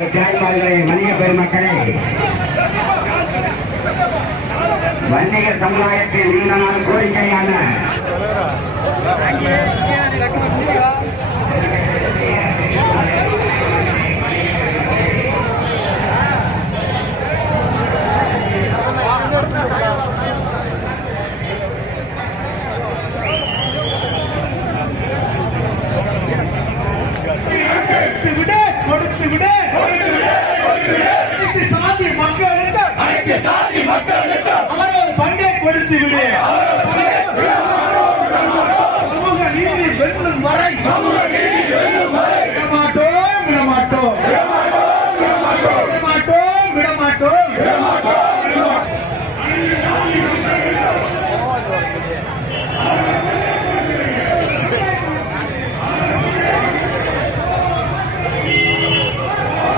தாய்மார்களே வணிக பெருமக்களே. வணிக சமுதாயத்தின் நீண்ட நாள் கோரிக்கையான விட கொடுத்து விட. அனைத்து சாதி மக்களுக்கு அவரவர் பங்கை கொடுத்து விடு.